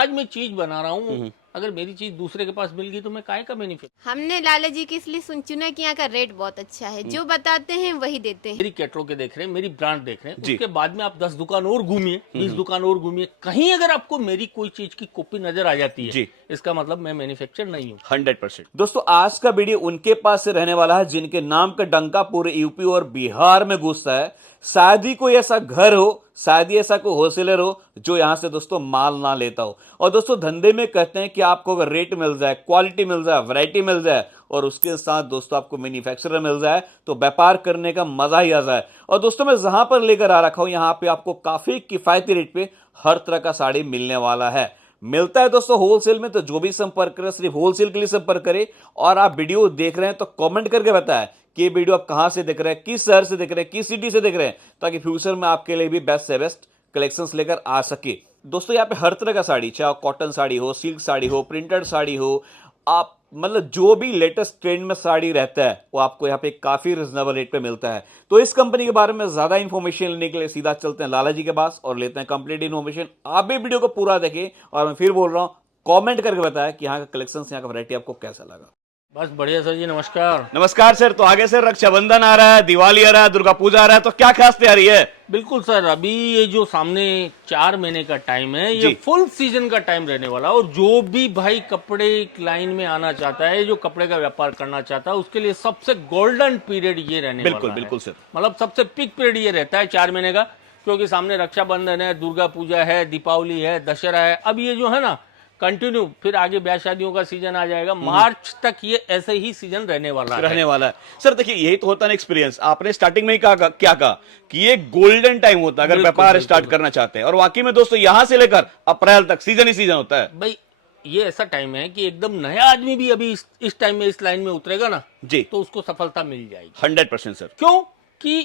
आज मैं चीज बना रहा हूँ, अगर मेरी चीज दूसरे के पास मिल गई तो मैं काहे का बेनिफिट। हमने लाला जी की इसलिए चुना कि यहाँ का रेट बहुत अच्छा है, जो बताते हैं वही देते हैं। मेरी कैटलॉग के देख रहे हैं, मेरी ब्रांड देख रहे हैं, जी। उसके बाद में आप 10 दुकान और घूमिए, 20 दुकान और घूमिए, कहीं अगर आपको मेरी कोई चीज की कॉपी नजर आ जाती है, जी। इसका मतलब मैं मैन्युफैक्चर नहीं हूँ। 100%। दोस्तों आज का वीडियो उनके पास से रहने वाला है जिनके नाम का डंका पूरे यूपी और बिहार में गूंजता है। शायद ही कोई ऐसा घर हो, शायद ही ऐसा कोई होलसेलर हो जो यहां से दोस्तों माल ना लेता हो। और दोस्तों धंधे में कहते हैं कि आपको अगर रेट मिल जाए, क्वालिटी मिल जाए, वैरायटी मिल जाए और उसके साथ दोस्तों आपको मैन्युफैक्चरर मिल जाए तो व्यापार करने का मजा ही आ जाए। और दोस्तों मैं जहां पर लेकर आ रखा हूं यहां पे आपको काफी किफायती रेट पे हर तरह का साड़ी मिलने वाला है। मिलता है दोस्तों होलसेल में, तो जो भी संपर्क करे सिर्फ होलसेल के लिए संपर्क करे। और आप वीडियो देख रहे हैं तो कमेंट करके बताएं कि ये वीडियो आप कहां से देख रहे हैं, किस शहर से देख रहे हैं, किस सिटी से देख रहे हैं, ताकि फ्यूचर में आपके लिए भी बेस्ट से बेस्ट कलेक्शंस लेकर आ सके। दोस्तों यहाँ पे हर तरह का साड़ी, चाहे कॉटन साड़ी हो, सिल्क साड़ी हो, प्रिंटेड साड़ी हो, आप मतलब जो भी लेटेस्ट ट्रेंड में साड़ी रहता है वो आपको यहाँ पे काफी रिजनेबल रेट पे मिलता है। तो इस कंपनी के बारे में ज्यादा इंफॉर्मेशन लेने के लिए सीधा चलते हैं लाला जी के पास और लेते हैं कंप्लीट इंफॉर्मेशन। आप भी वीडियो को पूरा देखें और मैं फिर बोल रहा हूं कमेंट करके बताएं कि यहाँ का कलेक्शन, यहाँ का वैरायटी आपको कैसा लगा। बस बढ़िया सर जी, नमस्कार। नमस्कार सर। तो आगे से रक्षाबंधन आ रहा है, दिवाली आ रहा है, दुर्गा पूजा आ रहा है, तो क्या खास तैयारी है? बिल्कुल सर, अभी ये जो सामने 4 महीने का टाइम है, ये फुल सीजन का टाइम रहने वाला है। और जो भी भाई कपड़े लाइन में आना चाहता है, जो कपड़े का व्यापार करना चाहता है, उसके लिए सबसे गोल्डन पीरियड ये रहने वाला है। बिल्कुल सर। मतलब सबसे पीक पीरियड ये रहता है 4 महीने का, क्योंकि सामने रक्षाबंधन है, दुर्गा पूजा है, दीपावली है, दशहरा है। अब ये जो है ना कंटिन्यू, फिर आगे ब्याह शादियों का सीजन आ जाएगा, मार्च तक ये ऐसे ही सीजन रहने वाला है। सर देखिए यही तो होता है ना एक्सपीरियंस। आपने स्टार्टिंग में ही कहा क्या कहा कि ये गोल्डन टाइम होता है अगर व्यापार स्टार्ट करना चाहते हैं, और वाकई में दोस्तों यहां से लेकर अप्रैल तक सीजन ही सीजन होता है। भाई ये ऐसा टाइम है कि एकदम नया आदमी भी अभी इस टाइम में इस लाइन में उतरेगा ना जी, तो उसको सफलता मिल जाएगी 100% सर। क्यों कि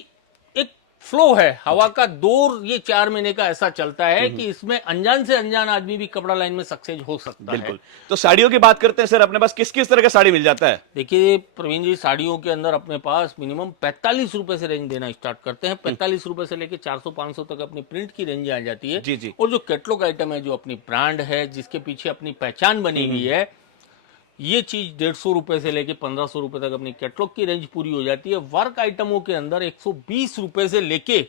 एक फ्लो है, हवा का दौर ये 4 महीने का ऐसा चलता है कि इसमें अनजान से अनजान आदमी भी कपड़ा लाइन में सक्सेस हो सकता है। बिल्कुल। तो साड़ियों की बात करते हैं सर, अपने पास किस किस तरह का साड़ी मिल जाता है? देखिए प्रवीण जी, साड़ियों के अंदर अपने पास मिनिमम 45 रुपए से रेंज देना स्टार्ट करते हैं। 45 रुपए से लेके 400-500 तक अपनी प्रिंट की रेंज आ जाती है। जी जी। और जो कैटलॉग आइटम है, जो अपनी ब्रांड है, जिसके पीछे अपनी पहचान बनी हुई है, ये चीज 150 रुपए से लेके 1500 रुपए तक अपनी कैटलॉग की रेंज पूरी हो जाती है। वर्क आइटमों के अंदर 120 रुपए से लेके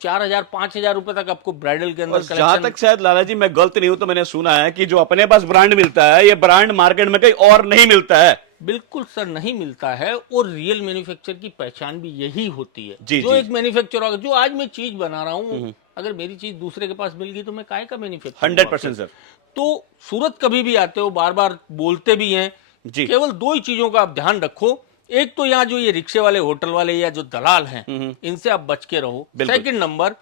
4000-5000 रुपए तक आपको ब्राइडल के अंदर जहां तक शायद लाला जी मैं गलत नहीं हूं तो मैंने सुना है कि जो अपने पास ब्रांड मिलता है, ये ब्रांड मार्केट में कहीं और नहीं मिलता है। बिल्कुल सर, नहीं मिलता है। और रियल मैन्युफैक्चर की पहचान भी यही होती है। जी, जो जी। एक मैन्युफैक्चर होगा, जो आज मैं चीज बना रहा हूँ, अगर मेरी चीज दूसरे के पास मिल गई तो मैं काहे का मैन्युफैक्चर। 100% सर। तो सूरत कभी भी आते हो, बार बार बोलते भी हैं जी। केवल 2 ही चीजों का आप ध्यान रखो। एक तो यहाँ जो ये रिक्शे वाले, होटल वाले या जो दलाल हैं, इनसे आप बच के रहो। सेकंड नंबर,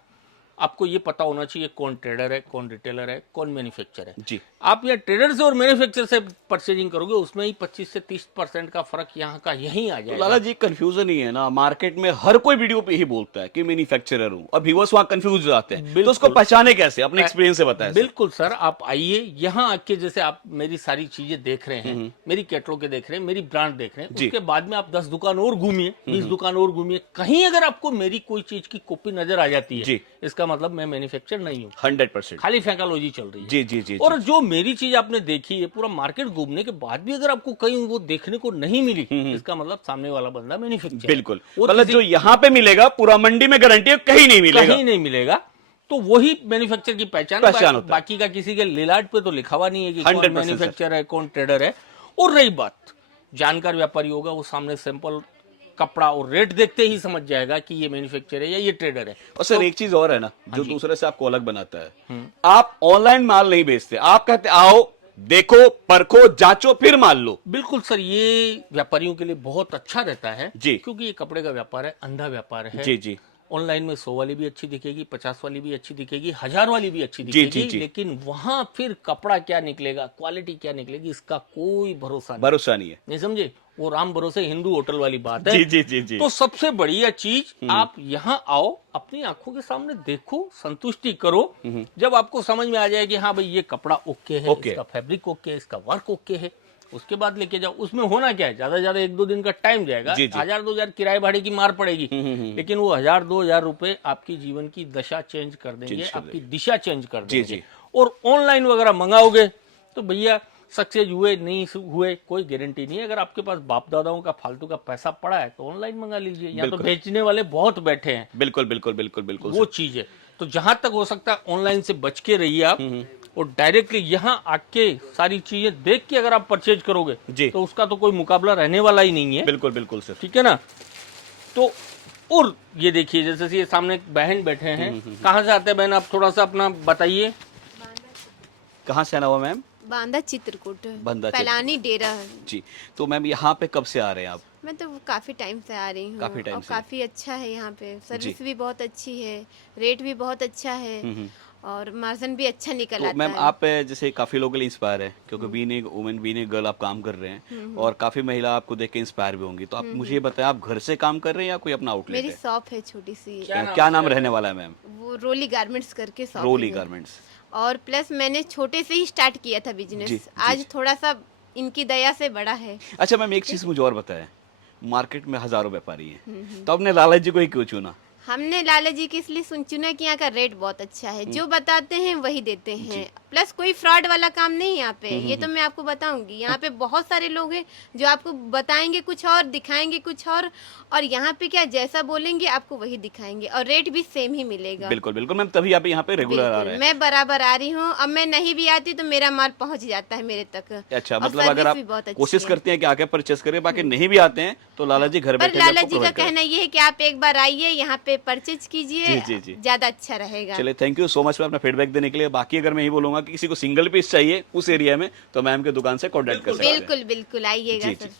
आपको ये पता होना चाहिए कौन ट्रेडर है, कौन रिटेलर है, कौन मैन्युफैक्चर है। जी। आप ये ट्रेडर से और मैन्युफैक्चर से परचेजिंग करोगे, उसमें ही 25 से 30% का फर्क यहाँ का यहीं आ जाएगा। तो लाला जी कंफ्यूजन ही है ना, मार्केट में हर कोई वीडियो पे ही बोलता है कि मैन्युफैक्चरर हूं, और व्यूअर्स वहां कंफ्यूज हो जाते हैं। तो उसको पहचाने कैसे? अपने एक्सपीरियंस से बताएं। बिल्कुल सर, आप आइए यहाँ आके, जैसे आप मेरी सारी चीजें देख रहे हैं, मेरी कैटलॉग के देख रहे हैं, मेरी ब्रांड देख रहे हैं, उसके बाद में आप 10 दुकान और घूमिए, 20 दुकान और घूमिए, कहीं अगर आपको मेरी कोई चीज की कॉपी नजर आ जाती है, इसका मतलब मैं मैन्युफैक्चर नहीं हूँ। 100% खाली फेंकालॉजी चल रही है। जी जी जी। और जो मेरी चीज आपने देखी है, पूरा मार्केट घूमने के बाद भी अगर आपको कहीं वो देखने को नहीं मिली, इसका मतलब सामने वाला बंदा मैन्युफैक्चर। बिल्कुल, मतलब जो यहाँ पे मिलेगा पूरा मंडी में गारंटी है, कहीं नहीं मिलेगा। कहीं नहीं मिलेगा। तो वही मैन्युफैक्चर की पहचान होता है। बाकी का किसी के लिलाट पे तो लिखा हुआ नहीं है कि कौन मैन्युफैक्चर है, कौन ट्रेडर है। और रही बात, जानकार व्यापारी होगा, वो सामने सैंपल कपड़ा और रेट देखते ही समझ जाएगा कि ये मैन्युफैक्चर है या ये ट्रेडर है। और सर एक चीज और है ना, जो दूसरे से आपको अलग बनाता है, आप ऑनलाइन माल नहीं बेचते, आप कहते आओ देखो, परखो, जांचो, फिर मान लो। बिल्कुल सर, ये व्यापारियों के लिए बहुत अच्छा रहता है जी, क्योंकि ये कपड़े का व्यापार है, अंधा व्यापार है। जी जी। ऑनलाइन में 100 वाली भी अच्छी दिखेगी, 50 वाली भी अच्छी दिखेगी, 1000 वाली भी अच्छी दिखेगी, लेकिन वहां फिर कपड़ा क्या निकलेगा, क्वालिटी क्या निकलेगी, इसका कोई भरोसा नहीं है। नहीं समझे? वो राम भरोसे हिंदू होटल वाली बात है। जी जी जी जी। तो सबसे बढ़िया चीज, आप यहाँ आओ, अपनी आंखों के सामने देखो, संतुष्टि करो। जब आपको समझ में आ जाए कि हाँ भाई ये कपड़ा ओके है, इसका फैब्रिक ओके है, इसका वर्क ओके है, उसके बाद लेके जाओ। उसमें होना क्या है, ज्यादा ज्यादा 1-2 दिन का टाइम जाएगा, 1000-2000 किराए भाड़े की मार पड़ेगी, लेकिन वो 1000-2000 रुपए आपकी जीवन की दशा चेंज कर देंगे, आपकी दिशा चेंज कर देंगे। और ऑनलाइन वगैरह मंगाओगे तो भैया सक्सेस हुए नहीं हुए कोई गारंटी नहीं है। अगर आपके पास बाप दादाओं का फालतू का पैसा पड़ा है तो ऑनलाइन मंगा लीजिए। यहाँ तो बेचने वाले बहुत बैठे हैं। बिल्कुल बिल्कुल बिल्कुल बिल्कुल वो चीज है। तो जहां तक हो सकता है ऑनलाइन से बच के रहिए आप, और डायरेक्टली यहाँ आके सारी चीजें देख के अगर आप परचेज करोगे जी। तो उसका तो कोई मुकाबला रहने वाला ही नहीं है। बिल्कुल बिल्कुल सर। ठीक है ना। तो और ये देखिए जैसे ये सामने एक बहन बैठे हैं, कहाँ से आते हैं बहन, आप थोड़ा सा अपना बताइए। कहाँ से आना हुआ मैम? बांदा चित्रकूट, बांदा पैलानी डेरा है। जी। तो मैम यहाँ पे कब से आ रहे हैं आप? मैं तो काफी टाइम से आ रही हूँ। काफी टाइम और से। काफी अच्छा है यहाँ पे, सर्विस भी बहुत अच्छी है, रेट भी बहुत अच्छा है और मार्जिन भी अच्छा निकल तो आता मैम है। आप जैसे काफी लोगों के लिए इंस्पायर है, क्योंकि being a women, being a girl आप काम कर रहे हैं और काफी महिला आपको देख के इंस्पायर भी होंगी। तो आप मुझे ये बताएं, आप घर से काम कर रहे हैं या कोई अपना आउटलेट मेरी है? शॉप है छोटी सी, क्या नाम रहने वाला है मैम? वो रोली गारमेंट्स करके शॉप रोली है। गारमेंट्स। और प्लस मैंने छोटे से ही स्टार्ट किया था जी, बिजनेस, जी। आज थोड़ा सा इनकी दया से बड़ा है। अच्छा मैम, एक चीज मुझे और बताएं, मार्केट में हजारों व्यापारी हैं, तो आपने लाला जी को ही क्यों चुना? हमने लाला जी की इसलिए चुना कि यहाँ का रेट बहुत अच्छा है, जो बताते हैं वही देते हैं, प्लस कोई फ्रॉड वाला काम नहीं यहाँ पे। ये तो मैं आपको बताऊंगी, यहाँ पे बहुत सारे लोग हैं जो आपको बताएंगे कुछ और, दिखाएंगे कुछ और यहाँ पे क्या जैसा बोलेंगे आपको वही दिखाएंगे और रेट भी सेम ही मिलेगा। बिल्कुल बिल्कुल मैम, तभी आप यहाँ पे रेगुलर आ रहे हैं। मैं बराबर आ रही हूँ, अब मैं नहीं भी आती तो मेरा माल पहुँच जाता है मेरे तक। अच्छा, और मतलब अगर सर्विस भी आप बहुत अच्छी कोशिश है। करते हैं कि आके परचेस करें, बाकी नहीं भी आते हैं तो लाला जी घर पर बैठे लाला आपको जी का provide करें। कहना ये है कि आप एक बार आइए यहाँ पे परचेज कीजिए, जी, जी, जी। ज्यादा अच्छा रहेगा। चलिए, थैंक यू सो मच अपना फीडबैक देने के लिए। बाकी अगर मैं ही बोलूंगा कि किसी को सिंगल पीस चाहिए उस एरिया में तो मैम के दुकान से कॉन्टेक्ट कर सकते हैं। बिल्कुल बिल्कुल आइएगा जी, सर।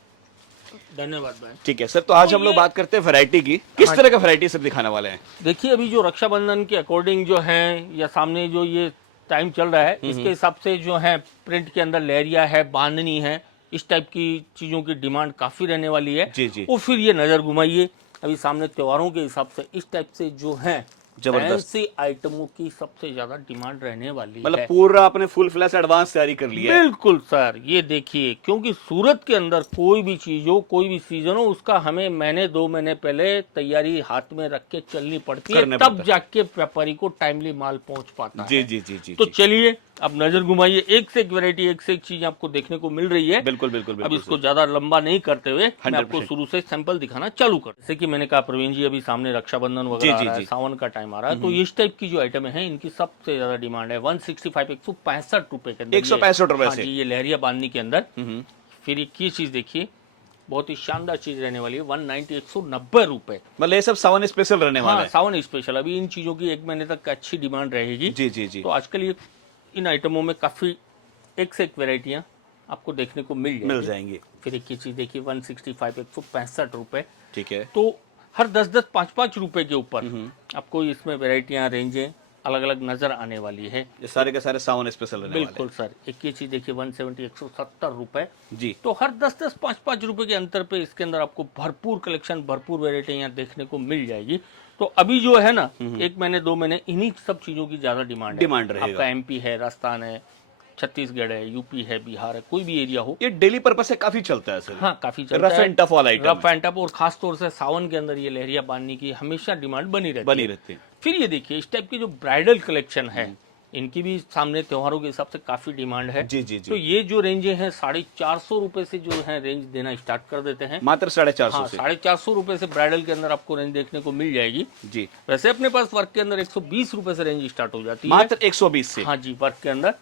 धन्यवाद भाई। ठीक है सर, तो आज हम लोग बात करते हैं वैरायटी की। किस तरह का वैरायटी सर दिखाने वाले हैं? देखिए अभी जो रक्षाबंधन के अकॉर्डिंग जो है, या सामने जो ये टाइम चल रहा है इसके हिसाब से जो है प्रिंट के अंदर लहरिया है, बांधनी है, इस टाइप की चीजों की डिमांड काफी रहने वाली है। जी, जी। और फिर ये नजर घुमाइए, अभी सामने त्योहारों के हिसाब से इस टाइप से जो है जबरदस्त फैंसी आइटमों की सबसे ज्यादा डिमांड रहने वाली मतलब है। पूरा आपने फुल फ्लैश एडवांस तैयारी कर लिया है। बिल्कुल सर, ये देखिए, क्योंकि सूरत के अंदर कोई भी चीज हो, कोई भी सीजन हो, उसका हमें महीने 2 महीने पहले तैयारी हाथ में रख के चलनी पड़ती है, करने तब पड़ता है। जाके व्यापारी को टाइमली माल पहुंच पाता जी है। जी जी जी तो जी। चलिए अब नजर घुमाइए, एक से एक वैरायटी, एक से एक चीज आपको देखने को मिल रही है। बिल्कुल बिल्कुल अब बिल्कुल इसको ज्यादा लंबा नहीं करते हुए मैं 100% आपको शुरू से सैंपल दिखाना चालू कर, जैसे कि मैंने कहा प्रवीण जी, अभी सामने रक्षाबंधन वगैरह आ जी, रहा है, जी। सावन का टाइम आ रहा है, तो इस टाइप की जो आइटम है इनकी सबसे ज्यादा डिमांड है। 165 165 रुपए के अंदर, 165 रुपए हाँ से। जी, ये लहरिया बांधनी के अंदर। फिर एक ये चीज देखिए, बहुत ही शानदार चीज रहने वाली है, 190 190 रुपए। मतलब ये सब सावन स्पेशल रहने वाला हाँ, है। सावन स्पेशल। अभी इन चीजों की 1 महीने तक अच्छी डिमांड रहेगी। जी जी जी। तो आजकल ये इन आइटमों में काफी एक से एक वेराइटियां आपको देखने को मिल जाएंगी। फिर एक ही चीज देखिए, 165 165 रुपए। ठीक है। तो हर 10-10 5-5 रुपए के ऊपर आपको इसमें वेराइटियां, रेंजें अलग अलग नजर आने वाली है। ये सारे के सारे सावन स्पेशल रहने वाले बिल्कुल सर। एक ये चीज देखिए, 170 170 रुपए। हैं। जी। तो हर 10-10 5-5 रुपए के अंतर पे इसके अंदर आपको भरपूर कलेक्शन, भरपूर वेराइटी यहाँ देखने को मिल जाएगी। तो अभी जो है ना, 1 महीने 2 महीने इन्हीं सब चीजों की ज्यादा डिमांड रहेगा। आपका एमपी है, राजस्थान है, छत्तीसगढ़ है, यूपी है, बिहार है, कोई भी एरिया हो। ये डेली पर्पस से काफी चलता है सर। हाँ, काफी चलता रफ है। एंड टफ वाला आइटम रफ एंड टफ, और खास तौर से सावन के अंदर ये लहरिया बांधने की हमेशा डिमांड बनी रहती है। फिर ये देखिए, इस टाइप की जो ब्राइडल कलेक्शन है, इनकी भी सामने त्योहारों के हिसाब से काफी डिमांड है। जी जी जी। तो ये जो रेंजे हैं 450 रुपए से जो है रेंज देना स्टार्ट कर देते हैं। मात्र 450 हाँ, से। 450 रुपए से ब्राइडल के अंदर आपको रेंज देखने को मिल जाएगी। जी। वैसे अपने पास वर्क के अंदर 120 रुपए से रेंज स्टार्ट हो जाती है। मात्र 120 से। हाँ जी, वर्क के अंदर।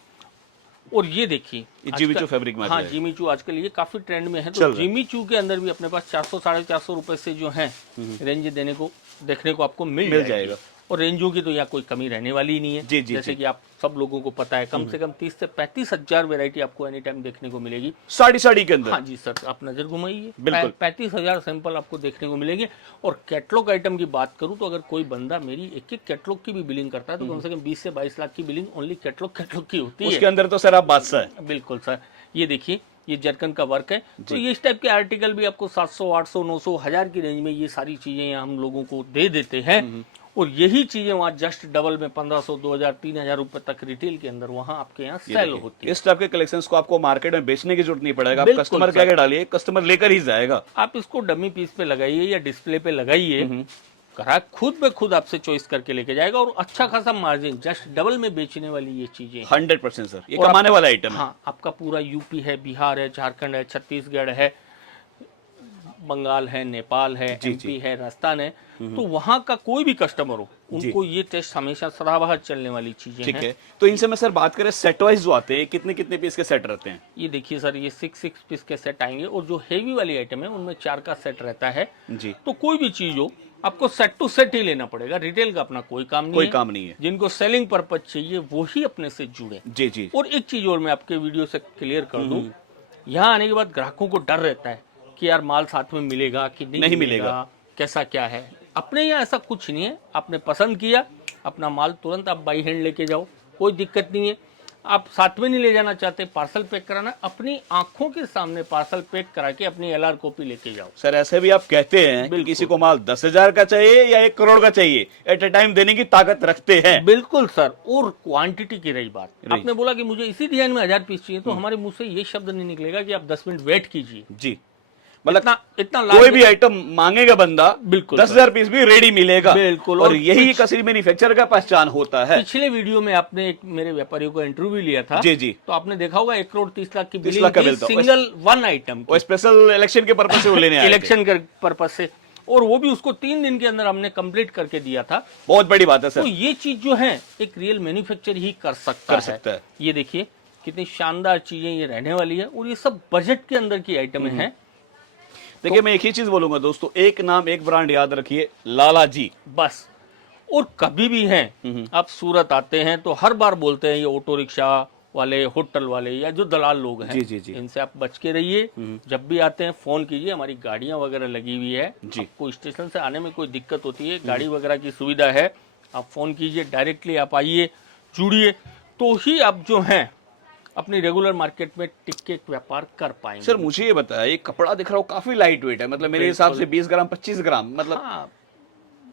और ये देखिए, जिमीचू फैब्रिक में हाँ, आता है। जिमीचू आजकल ये काफी ट्रेंड में है। चल तो रहा है। जिमीचू के अंदर भी अपने पास 400 450 रुपए से जो है रेंज देने को, देखने को आपको मिल जाएगा। और रेंजों की तो यहाँ कोई कमी रहने वाली ही नहीं है। जी, जी, जैसे जी। कि आप सब लोगों को पता है, कम से कम 30 से 35 हजार वेरायटी आपको एनी टाइम देखने को मिलेगी साड़ी के अंदर। हाँ जी सर, आप नजर घुमाइए, बिल्कुल। 35,000 सैंपल आपको देखने को मिलेंगे। और कैटलॉग आइटम की बात करूं तो अगर कोई बंदा मेरी एक कैटलॉग की भी बिलिंग करता है तो कम से कम 20 से 22 लाख की बिलिंग ओनली कैटलॉग की होती है। उसके अंदर तो सर आप बादशाह है। बिल्कुल सर। ये देखिए, ये जरकन का वर्क है। तो ये इस टाइप के आर्टिकल भी आपको 700 800 900 1000 की रेंज में ये सारी चीजें हम लोगों को दे देते हैं। और यही चीजें वहाँ जस्ट डबल में 1500 2000 3000 रुपए तक रिटेल के अंदर वहाँ आपके यहाँ सेल होती है। इस टाइप के कलेक्शंस को आपको मार्केट में बेचने की जरूरत नहीं पड़ेगा। आप बिल्कुल कस्टमर सर। क्या डालिए, कस्टमर लेकर ही जाएगा। आप इसको डमी पीस पे लगाइए या डिस्प्ले पे लगाइए, ग्राहक खुद ब खुद आपसे चॉइस करके लेके जाएगा और अच्छा खासा मार्जिन, जस्ट डबल में बेचने वाली ये चीजें हैं। 100% सर, ये और कमाने वाला आइटम है। हाँ, आपका पूरा यूपी है, बिहार है, झारखंड है, छत्तीसगढ़ है, बंगाल है, नेपाल है, एमपी है, राजस्थान है, तो वहाँ का कोई भी कस्टमर हो, उनको ये टेस्ट हमेशा सदाबहार चलने वाली चीजें ठीक हैं। है, तो इनसे मैं सर बात करें सेट वाइज जो आते हैं, कितने कितने पीस के सेट रहते हैं? ये देखिए सर, ये 6 पीस के सेट आएंगे और जो हेवी वाली आइटम है उनमें 4 का सेट रहता है जी। तो कोई भी चीज हो आपको सेट टू सेट ही लेना पड़ेगा, रिटेल का अपना कोई काम नहीं कोई है। काम नहीं है। जिनको सेलिंग पर्पज चाहिए वो ही अपने से जुड़े। जी जी। और एक चीज और मैं आपके वीडियो से क्लियर कर दूं, यहाँ आने के बाद ग्राहकों को डर रहता है कि यार माल साथ में मिलेगा कि नहीं मिलेगा, कैसा क्या है। अपने यहाँ ऐसा कुछ नहीं है, आपने पसंद किया अपना माल तुरंत आप बाई हैंड लेके जाओ, कोई दिक्कत नहीं है। आप साथ में नहीं ले जाना चाहते, पार्सल पैक कराना, अपनी आंखों के सामने पार्सल पैक करा के अपनी LR कॉपी लेके जाओ। सर ऐसे भी आप कहते हैं कि किसी को माल 10,000 का चाहिए या 1 करोड़ का चाहिए, एट ए टाइम देने की ताकत रखते हैं। बिल्कुल सर। और क्वांटिटी की रही बात, आपने बोला कि मुझे इसी डिजाइन में 1000 पीस चाहिए, तो हमारे मुंह से ये शब्द नहीं निकलेगा कि आप 10 मिनट वेट कीजिए। जी, मतलब इतना कोई भी आइटम मांगेगा बंदा, बिल्कुल 10,000 पीस भी रेडी मिलेगा। बिल्कुल। और यही एक असली मैन्युफैक्चरर का पहचान होता है। पिछले वीडियो में आपने एक मेरे व्यापारियों को इंटरव्यू लिया था। जी जी। तो आपने देखा होगा 1 करोड़ 30 लाख की 30 लाख का बिलिंग बिल था। सिंगल वन आइटम, वो स्पेशल इलेक्शन के पर्पज से वो लेने आए थे। इलेक्शन के पर्पज से, और वो भी उसको 3 दिन के अंदर हमने कंप्लीट करके दिया था। बहुत बड़ी बात है सर। तो ये चीज जो है एक रियल मैन्युफैक्चर ही कर सकता है। ये देखिए कितनी शानदार चीजें ये रहने वाली है और ये सब बजट के अंदर की आइटम है। देखिए मैं एक ही चीज बोलूंगा दोस्तों, एक नाम एक ब्रांड याद रखिए, लाला जी बस। और कभी भी हैं आप सूरत आते हैं तो हर बार बोलते हैं ये ऑटो रिक्शा वाले, होटल वाले या जो दलाल लोग हैं, जी जी जी, इनसे आप बच के रहिए। जब भी आते हैं फोन कीजिए, हमारी गाड़ियां वगैरह लगी हुई है जी। आपको स्टेशन से आने में कोई दिक्कत होती है, गाड़ी वगैरह की सुविधा है, आप फोन कीजिए, डायरेक्टली आप आइए, जुड़िए, तो ही आप जो हैं अपनी रेगुलर मार्केट में टिक के व्यापार कर पाएंगे। सर मुझे ये बताया, ये कपड़ा दिख रहा हो काफी लाइट वेट है, मतलब मेरे हिसाब से 20 ग्राम 25 ग्राम, मतलब हाँ,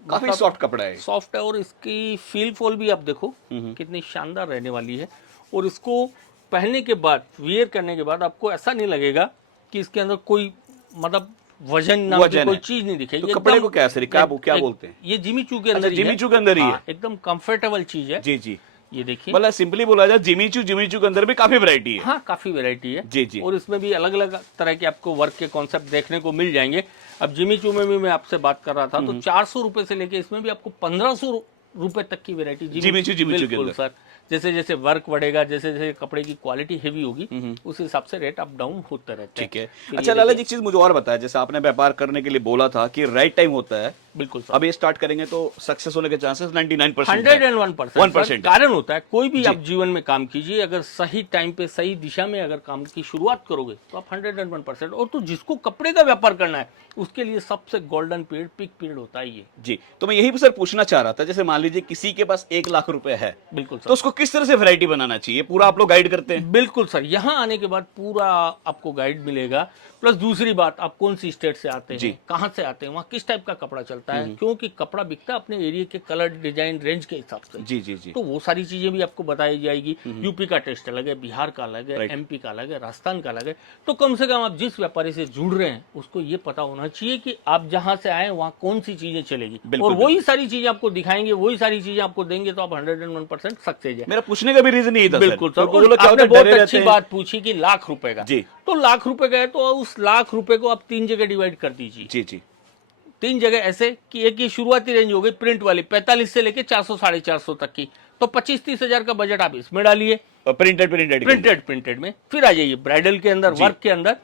काफी सॉफ्ट कपड़ा है। सॉफ्ट है और इसकी फील फॉल भी आप देखो कितनी शानदार रहने वाली है। और इसको पहनने के बाद, वियर करने के बाद आपको ऐसा नहीं लगेगा कि इसके अंदर कोई मतलब वजन नाम की कोई चीज नहीं दिखेगी। तो कपड़े को क्या सर, क्या बोलते हैं? ये जिमी चू के अंदर, जिमी चू के अंदर ही है, एकदम कंफर्टेबल चीज है। जी जी। ये देखिए, मतलब सिंपली बोला जाए जिमी चू के अंदर भी काफी वैरायटी है। हाँ, काफी वैरायटी है जी जी। और इसमें भी अलग अलग तरह के आपको वर्क के कॉन्सेप्ट देखने को मिल जाएंगे। अब जिमी चू में भी मैं आपसे बात कर रहा था तो 400 रुपए से लेके इसमें भी आपको 1500 रुपए तक की वैरायटी जिमी चू के अंदर। सर जैसे जैसे वर्क बढ़ेगा, जैसे जैसे कपड़े की क्वालिटी हेवी होगी, उस हिसाब से रेट अप डाउन होते रहते हैं। ठीक है। अच्छा लाला जी, एक चीज मुझे और बताया, जैसे आपने व्यापार करने के लिए बोला था कि राइट टाइम होता है। बिल्कुल सर। अब ये स्टार्ट करेंगे तो सक्सेस होने के चांसेस 99%, 101% कारण होता है। कोई भी आप जीवन में काम कीजिए, अगर सही टाइम पे सही दिशा में अगर काम की शुरुआत करोगे तो आप 101%। और तो जिसको कपड़े का व्यापार करना है उसके लिए सबसे गोल्डन पीरियड, पीक पीरियड होता है ये। जी, तो मैं यही सर पूछना चाह रहा था, जैसे मान लीजिए किसी के पास 1 लाख रुपए है, बिल्कुल तो उसको किस तरह से वैरायटी बनाना चाहिए, पूरा आप लोग गाइड करते हैं? बिल्कुल सर, यहाँ आने के बाद पूरा आपको गाइड मिलेगा। प्लस दूसरी बात, आप कौन सी स्टेट से आते हैं, कहाँ से आते हैं, वहाँ किस टाइप का कपड़ा चलता है, क्योंकि कपड़ा बिकता है अपने एरिया के कलर, डिजाइन, रेंज के हिसाब से। जी जी जी। तो वो सारी चीजें भी आपको बताई जाएगी। यूपी का टेस्ट अलग है, बिहार का अलग है, एमपी का अलग है, राजस्थान का अलग है। तो कम से कम आप जिस व्यापारी से जुड़ रहे हैं उसको ये पता होना चाहिए कि आप जहाँ से आए वहाँ कौन सी चीजें चलेगी, और वही सारी चीजें आपको दिखाएंगे, वही सारी चीजें आपको देंगे, तो आप 101% सक्सेस है। मेरा पूछने का भी रीजन यही था। बिल्कुल सर। आपने बहुत अच्छी बात पूछी कि लाख रुपए का, तो लाख रुपए का है तो उस लाख रुपए को आप 3 जगह डिवाइड कर दीजिए। जी जी। 3 जगह ऐसे कि एक ये शुरुआती रेंज हो गई प्रिंट वाली 45 से लेके 400 450 तक की, तो 25-30 हजार का बजट आप इसमें डालिए, प्रिंटेड में। फिर आ जाइए ब्राइडल के अंदर, वर्क के अंदर,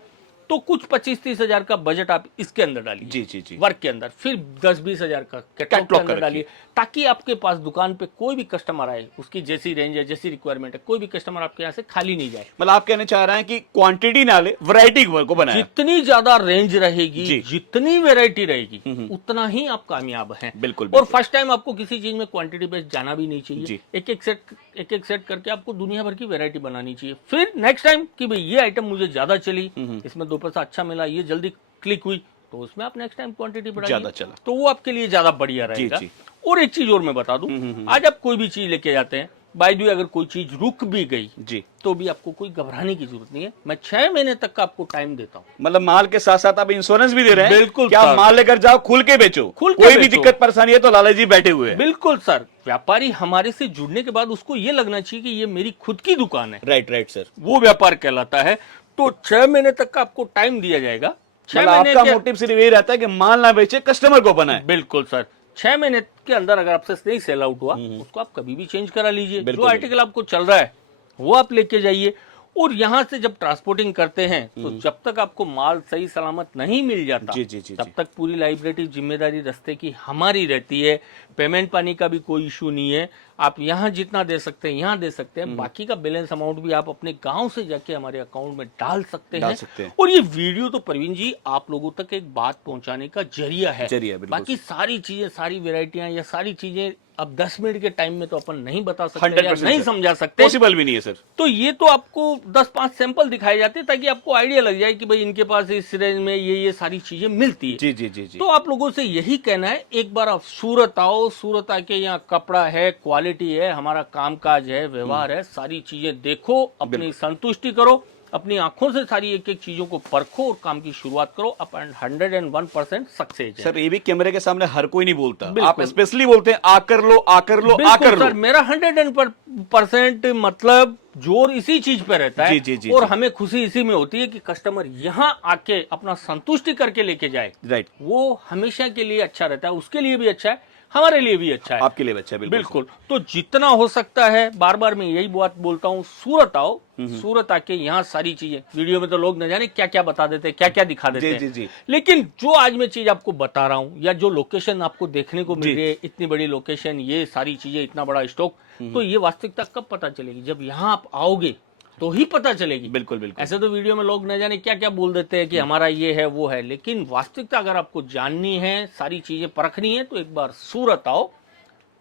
तो कुछ 25-30 हजार का बजट आप इसके अंदर डालिए, जी जी जी, वर्क के अंदर। फिर 10-20 हजार का कैटलॉग के अंदर डालिए, ताकि आपके पास दुकान पे कोई भी कस्टमर आए, उसकी जैसी रेंज है, जैसी रिक्वायरमेंट है, कोई भी कस्टमर आपके यहाँ से खाली नहीं जाए। मतलब आप कहना चाह रहे हैं कि क्वांटिटी ना ले, वैरायटी को बनाए। जितनी ज्यादा रेंज रहेगी, जितनी वैरायटी रहेगी, उतना ही आप कामयाब हैं। बिल्कुल। और फर्स्ट टाइम आपको किसी चीज में क्वांटिटी बेस्ड जाना भी नहीं चाहिए। एक एक सेट करके आपको दुनिया भर की वैरायटी बनानी चाहिए। फिर नेक्स्ट टाइम कि भाई ये आइटम मुझे ज्यादा चली, इसमें 2 पैसा अच्छा मिला, ये जल्दी क्लिक हुई, तो उसमें आप नेक्स्ट टाइम क्वांटिटी बढ़ाइए, तो वो आपके लिए ज्यादा बढ़िया रहेगा। और एक चीज और मैं बता दूं, आज आप कोई भी चीज लेके जाते हैं, बाय द वे अगर कोई चीज रुक भी गई जी, तो भी आपको कोई घबराने की जरूरत नहीं है। मैं 6 महीने तक का आपको टाइम देता हूँ। मतलब माल के साथ साथ आप इंश्योरेंस भी दे रहे हैं। बिल्कुल क्या सर। माल लेकर जाओ, खुल के बेचो, खुल के कोई भी बेचो। दिक्कत परेशानी है तो लाला जी बैठे हुए हैं। बिल्कुल सर, व्यापारी हमारे से जुड़ने के बाद उसको ये लगना चाहिए कि ये मेरी खुद की दुकान है। Right right sir. वो व्यापार कहलाता है। तो 6 महीने तक का आपको टाइम दिया जाएगा। 6 मतलब महीने आपका के मोटिव सिर्फ यही रहता है कि माल ना बेचे, कस्टमर को बनाए। बिल्कुल सर, 6 महीने के अंदर अगर आपसे नहीं सेल आउट हुआ उसको आप कभी भी चेंज करा लीजिए। जो बिल्कुल, आर्टिकल आपको चल रहा है वो आप लेके जाइए। और यहाँ से जब ट्रांसपोर्टिंग करते हैं तो जब तक आपको माल सही सलामत नहीं मिल जाता जी, जी, जी, तब जी। तक पूरी लाइबिलिटी जिम्मेदारी रास्ते की हमारी रहती है। पेमेंट पानी का भी कोई इशू नहीं है। आप यहाँ जितना दे सकते हैं यहाँ दे सकते हैं, बाकी का बैलेंस अमाउंट भी आप अपने गांव से जाके हमारे अकाउंट में डाल सकते डाल हैं। सकते हैं। और ये वीडियो तो प्रवीण जी आप लोगों तक एक बात पहुंचाने का जरिया है। जरिया, बिल्कुल। बाकी सारी चीजें, सारी वेराइटियां या सारी चीजें अब 10 मिनट के टाइम में तो अपन नहीं बता सकते 100% या नहीं सर। समझा सकते। पॉसिबल भी नहीं है सर। तो ये तो आपको 10-5 सैंपल दिखाए जाते हैं ताकि आपको आइडिया लग जाए कि भाई इनके पास इस रेंज में ये सारी चीजें मिलती है। जी जी जी जी। तो आप लोगों से यही कहना है, एक बार आप सूरत आओ, सूरत आके यहाँ कपड़ा है, क्वालिटी है, हमारा कामकाज है, व्यवहार है, सारी चीजें देखो, अपनी संतुष्टि करो, अपनी आंखों से सारी एक एक चीजों को परखो और काम की शुरुआत करो। अप 101% सक्सेस है। सर ये भी कैमरे के सामने हर कोई नहीं बोलता, बिल्कुल। आप स्पेशली बोलते हैं आकर लो आकर लो बिल्कुल आकर लो। सर, मेरा 100% मतलब जोर इसी चीज पे रहता है। जी, जी, जी, और जी। हमें खुशी इसी में होती है कि कस्टमर यहाँ आके अपना संतुष्टि करके लेके जाए। राइट, वो हमेशा के लिए अच्छा रहता है, उसके लिए भी अच्छा है, हमारे लिए भी अच्छा है। आपके लिए अच्छा है। बिल्कुल बिल्कुल। तो जितना हो सकता है, बार बार मैं यही बात बोलता हूँ, सूरत आओ, सूरत आके यहाँ सारी चीजें, वीडियो में तो लोग न जाने क्या क्या बता देते हैं, क्या क्या दिखा देते हैं। जी, जी। लेकिन जो आज मैं चीज आपको बता रहा हूँ या जो लोकेशन आपको देखने को जी। मिल रही है, इतनी बड़ी लोकेशन, ये सारी चीजें, इतना बड़ा स्टॉक, तो ये वास्तविकता कब पता चलेगी? जब यहाँ आप आओगे तो ही पता चलेगी। बिल्कुल बिल्कुल। ऐसे तो वीडियो में लोग न जाने क्या क्या बोल देते हैं कि हमारा ये है वो है, लेकिन वास्तविकता अगर आपको जाननी है, सारी चीजें परखनी है, तो एक बार सूरत आओ।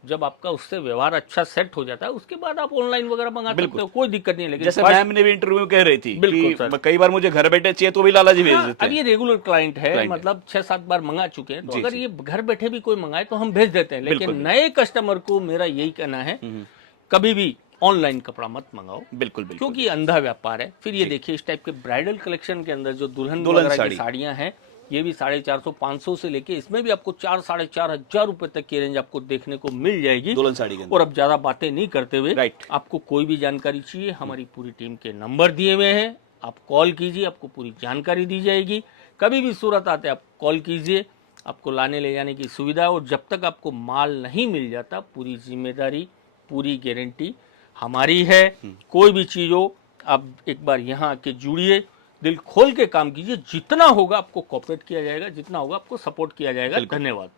जब आपका उससे व्यवहार अच्छा सेट हो जाता है उसके बाद आप ऑनलाइन वगैरह मंगा सकते हो, कोई दिक्कत नहीं है। लेकिन जैसे first- मैम ने भी इंटरव्यू में कह रही थी बिल्कुल कि सर। कई बार मुझे घर बैठे चाहिए तो भी लाला जी भेज हाँ, देते अब हैं। ये रेगुलर क्लाइंट है, क्लाइंट है। मतलब 6-7 बार मंगा चुके हैं, तो जी, अगर जी। ये घर बैठे भी कोई मंगाए तो हम भेज देते हैं। लेकिन बिल्कुल। नए कस्टमर को मेरा यही कहना है, कभी भी ऑनलाइन कपड़ा मत मंगाओ, बिल्कुल बिल्कुल। क्योंकि अंधा व्यापार है। फिर ये देखिए इस टाइप के ब्राइडल कलेक्शन के अंदर जो दुल्हन दुल्हन वगैरह साड़ी। की साड़ियां हैं, ये भी 450-500 से लेके इसमें भी आपको 4-4.5 हजार रुपए तक की रेंज आपको देखने को मिल जाएगी। दुल्हन साड़ी के अंदर। और अब ज्यादा बातें नहीं करते हुए, राइट। आपको कोई भी जानकारी चाहिए, हमारी पूरी टीम के नंबर दिए हुए हैं, आप कॉल कीजिए, आपको पूरी जानकारी दी जाएगी। कभी भी सूरत आते आप कॉल कीजिए, आपको लाने ले जाने की सुविधा। और जब तक आपको माल नहीं मिल जाता, पूरी जिम्मेदारी, पूरी गारंटी हमारी है। कोई भी चीज हो, आप एक बार यहाँ आके जुड़िए, दिल खोल के काम कीजिए। जितना होगा आपको कोऑपरेट किया जाएगा, जितना होगा आपको सपोर्ट किया जाएगा। धन्यवाद।